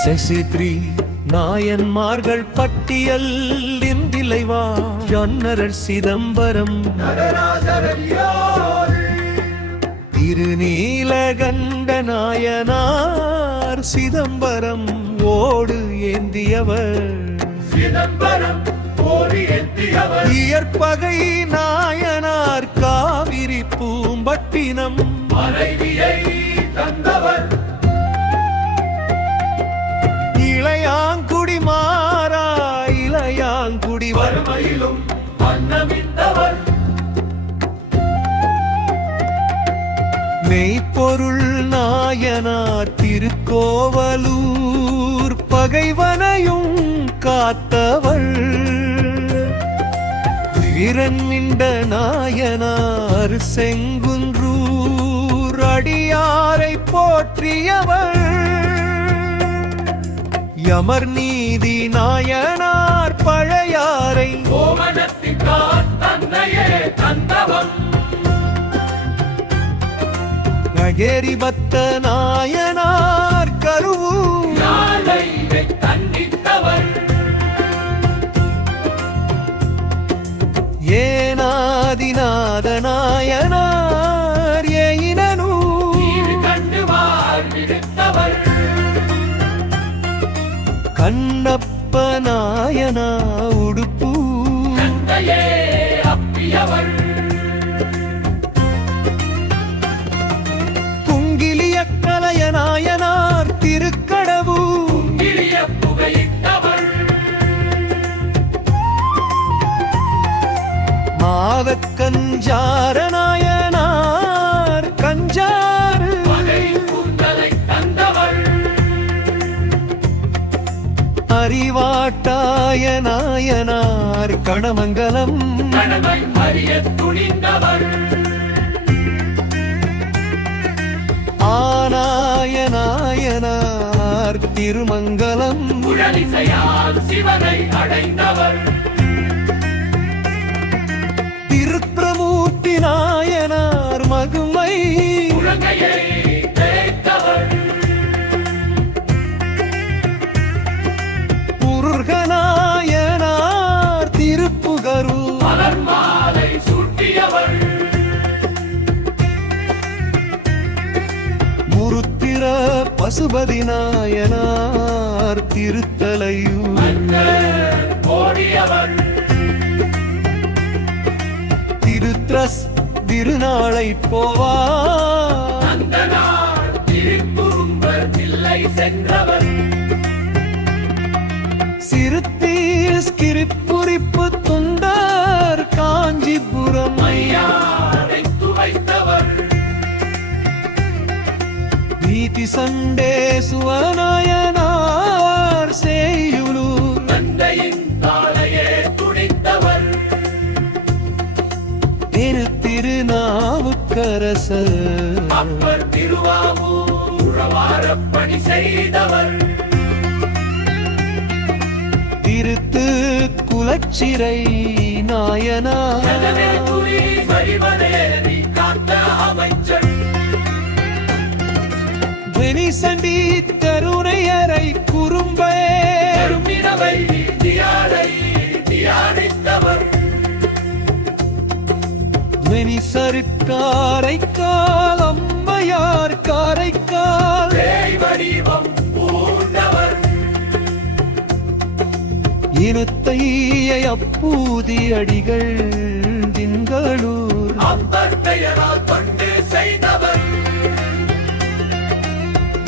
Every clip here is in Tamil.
சசித்ரி நாயன்மார்கள் பட்டியல் இந்திலைவா ஜன்னரர் சிதம்பரம் திருநீலகண்ட நாயனார் சிதம்பரம் ஓடு ஏந்தியவர் இயற்பகை நாயனார் காவிரி பூம்பட்டினம் இளையாங்குடி மாறா இளையாங்குடி வறுமையிலும் அன்னமிட்டவர் மெய்ப்பொருள் நாயனார் திருக்கோவலூர் பகைவனையும் காத்தவள் வீரன்மிண்ட நாயனார் செங்குன்றூர் அடியாரை போற்றியவள் யமர் நீதி நாயனார் பழையாரை நகேரிபத்த நாயனார் கருவூர் ஏனாதிநாத நாயனார் ஏயினூர் கண்ணப்ப நாயனா உடுப்பூ குங்கிலிய கலைய நாயனார் திருக்கடவூர் மாவக்கஞ்சார நாயனார் கஞ்சாறு அறிவாட்டாய நாயனார் கணமங்கலம் ஆனாய நாயனார் திருமங்கலம் சிவனை அடைந்தவர் திருப்பிரமூர்த்தி நாயனார் மகுமை முருகநாயனார் திருப்புகரூர் முருத்திர பசுபதி நாயனார் திருத்தலையூர் திருத்ரஸ் திருநாளை போவா சிறுத்தீர் கிரிப்புரிப்பு துண்டார் காஞ்சிபுரம் நீதி சண்டே சுவநாயனார் செய்யுளூர் திருநாவுக்கரசர் பணி செய்தவர் திருத்து குலச்சிறை நாயனார் வெனிசண்டி கருணையரை குறும்பே வெனிசருக்காரைக்கால் அம்மையார் காரைக்கால் இனத்தைய அப்பூதி அடிகள் திங்களூர்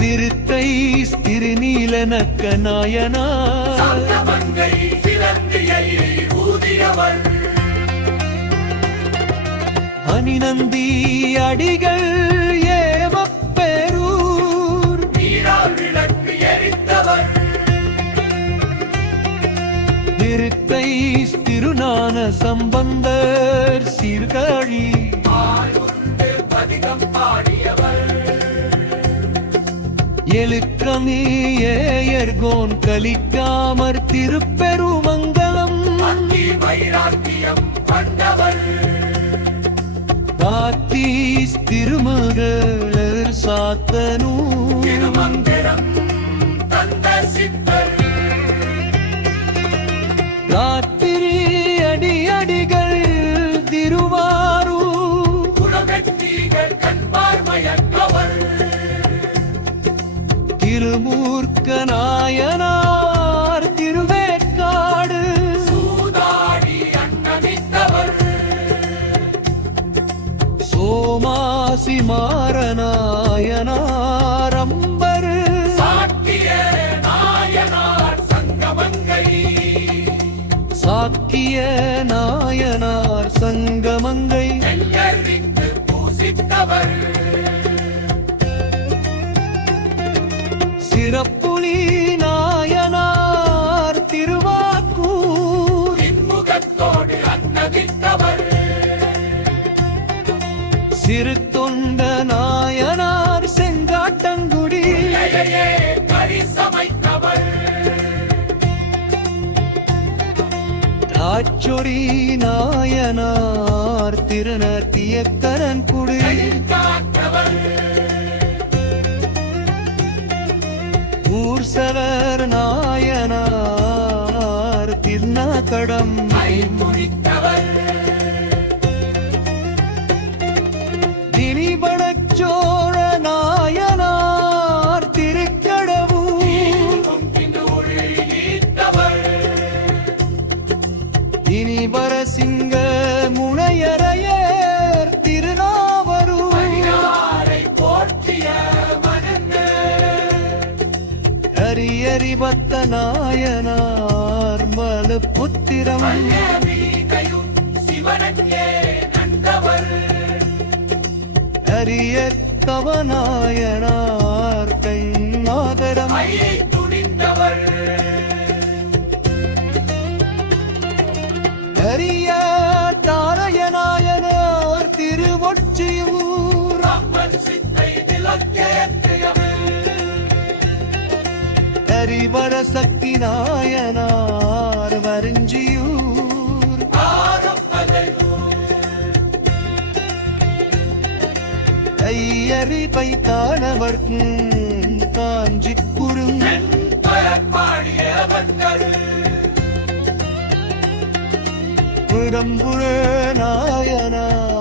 திருத்தை திருநீலனக்க நாயனார் அனிநந்தி அடிகள் ஏவப்பெரூர் திருத்தை திருநான சம்பந்தர் சீர்காழி எழுக்கமேயர்கோன் கலிக்காமற் திருப்பெருமங்கலம் காத்தீஸ் திருமகளர் சாத்தனூர் சித்தர் ராத்திரி அடிகள் திருவாரூர் குலவெட்டிகள் கண்பார் மயக்கவர் திருமூர்க்க நாயனார் திருவேற்காடு சூதாடி அன்னமித்தவர் சோமாசி மாறநாயனார் அம்பரு சாக்கிய நாயனார் சங்கமங்கை சாக்கிய நாயனார் சங்கமங்கை நெல்லறிந்து பூசித்தவர் சிறப்புலி நாயனார் திருவாக்கூர் இன்முகத்தோடு அன்னமித்தவர் சிறு தொண்ட நாயனார் செங்காட்டங்குடி இலையே கரிசமைத்தவர் தாச்சொரி நாயனார் திருநத்தியக்கரன்குடி காத்தவர் ஊர்சவர் நாயனார் திருநாக்கடம் ஐமுறித்தவர் திரிபடச்சோழ நாயனார் திருக்கடவூர் ஈட்டவர் தினிபரசிங்க முனையரையர் திருநாவரூர் யாரை போற்றிய மனன்னு ஹரியரிபத்த நாயனார் மலுப்புத்திரம் வீகையும் சிவனங்கே நந்தவர் ஹரியர் கவநாயனார் கைநாதரம் ஐயை துணிந்தவர் ஹரிய தாரயநாயனார் திருவொற்றியூர் அம்மன் சித்தை நிலக்கேற்றியவர் ஹரிவர சக்தி நாயனார் வரிஞ்சியூர் ஐயரி பைத்தானவர் காஞ்சி குறும் பாடிய வந்தரு புறம்புற நாயனார்